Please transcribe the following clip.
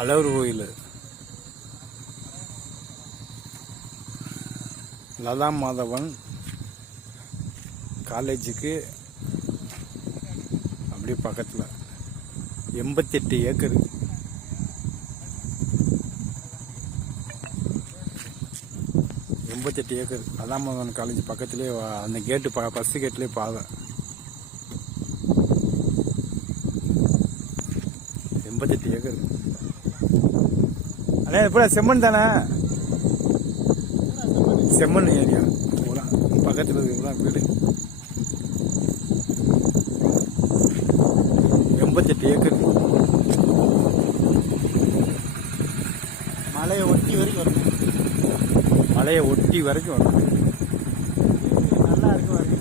அழகர் கோயில். லதா மாதவன் காலேஜுக்கு அப்படியே பக்கத்தில் எண்பத்தெட்டு ஏக்கர். எண்பத்தெட்டு ஏக்கர். லதா மாதவன் காலேஜ் பக்கத்துலேயே அந்த கேட்டு பா ஃபஸ்ட்டு கேட்லேயே பாதை. எண்பத்தெட்டு ஏக்கர். அண்ணா இப்போ செம்மண் தானே? செம்மண் ஏரியா. போகலாம் பக்கத்தில் இருக்குங்களா வீடு. எண்பத்தெட்டு ஏக்கர். மலையை ஒட்டி வரைக்கும் வரும் மலையை ஒட்டி வரைக்கும் வரும் நல்லா இருக்கும்